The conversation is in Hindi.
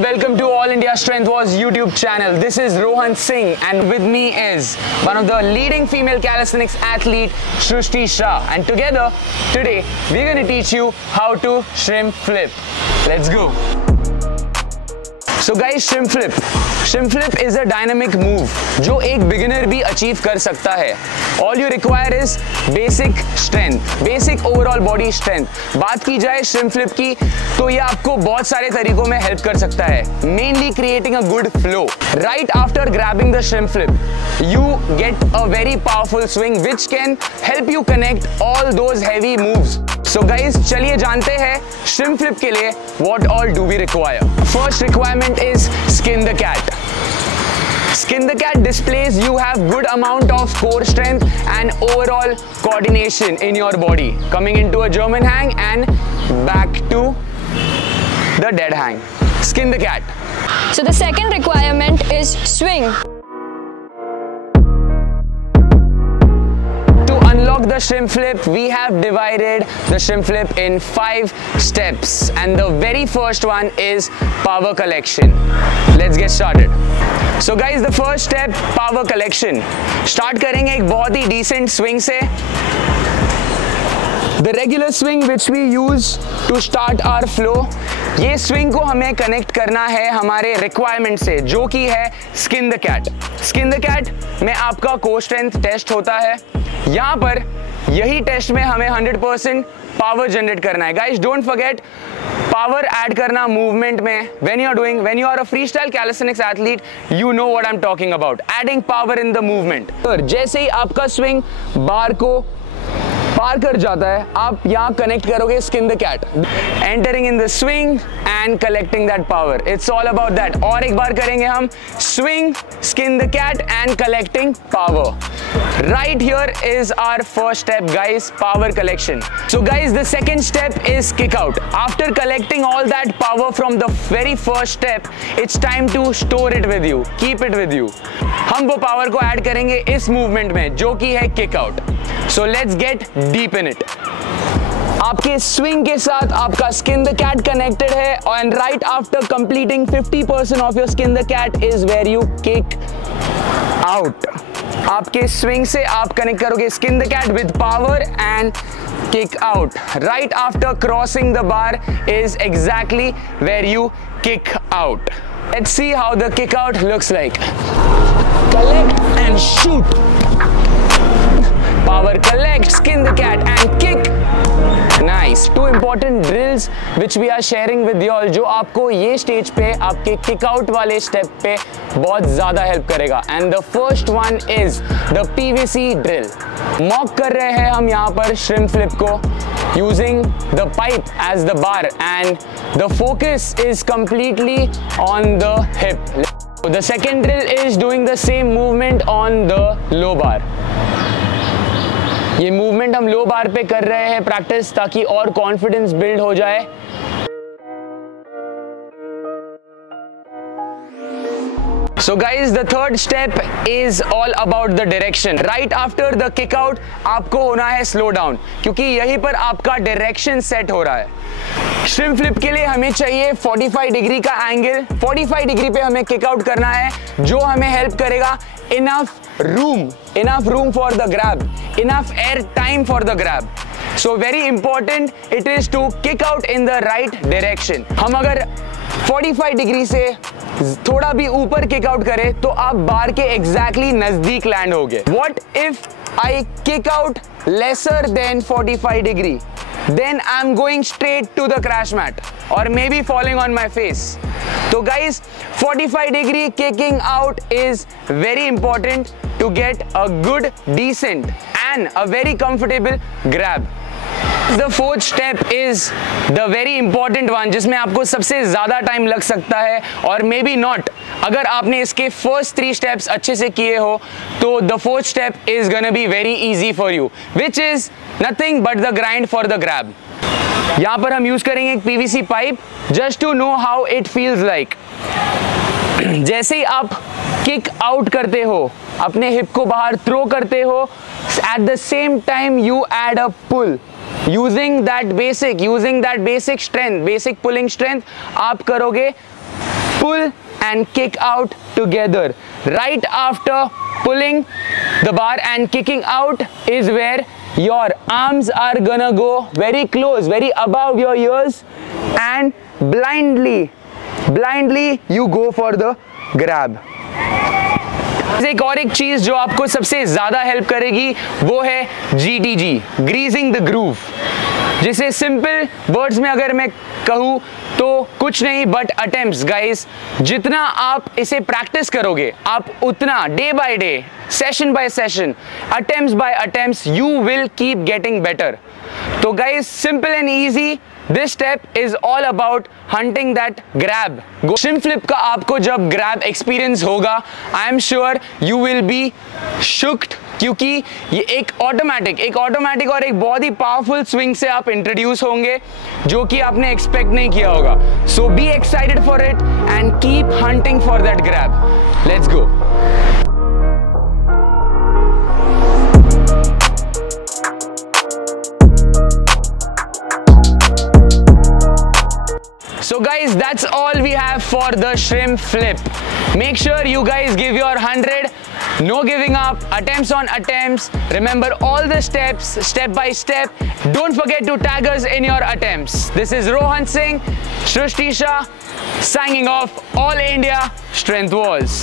Welcome to All India Strength Wars YouTube channel. This is Rohan Singh and with me is one of the leading female calisthenics athlete, Shrishti Shah. And together, today, we're going to teach you how to shrimp flip. Let's go. So guys, shrimp flip. Shrimp flip is a dynamic move जो एक beginner भी achieve कर सकता है. All you require is basic strength, basic overall body strength. बात की जाए shrimp flip की तो ये आपको बहुत सारे तरीकों में help कर सकता है. Mainly creating a good flow. Right after grabbing the shrimp flip, you get a very powerful swing which can help you connect all those heavy moves. So guys, चलिए जानते हैं shrimp flip के लिए what all do we require. First requirement is skin the cat. Skin the cat displays you have good amount of core strength and overall coordination in your body. Coming into a German hang and back to the dead hang. Skin the cat. So the second requirement is swing. Unlock the shrimp flip, we have divided the shrimp flip in 5 steps and the very first one is power collection. Let's get started. So guys, the first step, power collection. Start करेंगे एक बहुत ही decent swing से. The regular swing which we use to start our flow, ये swing को हमें connect करना है हमारे requirement से जो कि है skin the cat. Skin the cat में आपका core strength test होता है. यहाँ पर यही टेस्ट में हमें 100% पावर जनरेट करना है. Guys don't forget power add करना मूवमेंट में. when you are a freestyle calisthenics athlete, you know what I'm talking about. Adding power in the movement. जैसे ही आपका स्विंग बार को पार कर जाता है, आप यहाँ कनेक्ट करोगे skin the cat. Entering in the swing and collecting that power. It's all about that. और एक बार करेंगे हम swing, skin the cat and collecting power. Right here is our first step, guys, power collection. So guys, the second step is kick out. After collecting all that power from the very first step, it's time to store it with you, keep it with you. हम वो पावर को ऐड करेंगे इस मूवमेंट में जो कि है kick out. So let's get deep in it. आपके स्विंग के साथ आपका स्किन द कैट कनेक्टेड है and right after completing 50% of your skin the cat is where you kick out. आपके स्विंग से आप कनेक्ट करोगे skin the cat with power and kick out. Right after crossing the bar is exactly where you kick out. Let's see how the kick out looks like. Collect and shoot. Power collect, skin the cat and kick. Nice. 2 important drills which we are sharing with you all जो आपको ये स्टेज पे आपके किक आउट वाले स्टेप पे बहुत ज़्यादा हेल्प करेगा. And the first one is the PVC drill. Mock कर रहे हैं हम यहाँ पर shrimp flip को using the pipe as the bar and the focus is completely on the hip. The second drill is doing the same movement on the low bar. ये मूवमेंट हम लो बार पे कर रहे हैं प्रैक्टिस ताकि और कॉन्फिडेंस बिल्ड हो जाए. So guys, the third step is all about the direction. Right after the kick out, आपको होना है slow down क्योंकि यहीं पर आपका direction set हो रहा है. Shrimp flip के लिए हमें चाहिए 45 डिग्री का एंगल. 45 डिग्री पे हमें किक आउट करना है जो हमें हेल्प करेगा enough room for the grab, enough air time for the grab. So very important it is to kick out in the right direction. हम अगर 45 डिग्री से थोड़ा भी ऊपर किक आउट करें तो आप बार के एग्जैक्टली नजदीक लैंड होगे. What if I kick out lesser than 45 degree? Then I'm going straight to the crash mat or maybe falling on my face. So guys, 45 degree kicking out is very important to get a good, decent and a very comfortable grab. The fourth step is the very important one जिसमें आपको सबसे ज़्यादा टाइम लग सकता है और मे बी नॉट. अगर आपने इसके फर्स्ट 3 स्टेप्स अच्छे से किए हो तो the fourth step is gonna be very easy for you which is nothing but the grind for the grab. यहाँ पर हम यूज करेंगे एक PVC pipe just to know how it feels like. जैसे ही आप किक आउट करते हो, अपने हिप को बाहर थ्रो करते हो, at the same time you add a pull using that basic strength, basic pulling strength, आप करोगे pull and kick out together. Right after pulling the bar and kicking out is where your arms are gonna go very close, very above your ears, and blindly you go for the grab. एक और एक चीज जो आपको सबसे ज्यादा हेल्प करेगी वो है GTG, ग्रीजिंग द ग्रूव, जिसे सिंपल वर्ड्स में अगर मैं कहूँ तो कुछ नहीं बट अटेम्प्ट्स गाइस। जितना आप इसे प्रैक्टिस करोगे आप उतना day by day, session by session, attempts by attempts you will keep getting better. तो guys simple and easy, this step is all about hunting that grab. Shin flip का आपको जब ग्रैब एक्सपीरियंस होगा, I am sure you will be shocked, क्योंकि ये एक ऑटोमेटिक और एक बहुत ही पावरफुल स्विंग से आप इंट्रोड्यूस होंगे जो कि आपने एक्सपेक्ट नहीं किया होगा। So be excited for it and keep hunting for that grab. Let's go. So guys, that's all we have for the shrimp flip. Make sure you guys give your 100. No giving up, attempts on attempts. Remember all the steps, step by step. Don't forget to tag us in your attempts. This is Rohan Singh, Shrishti Shah, signing off. All India Strength Wars.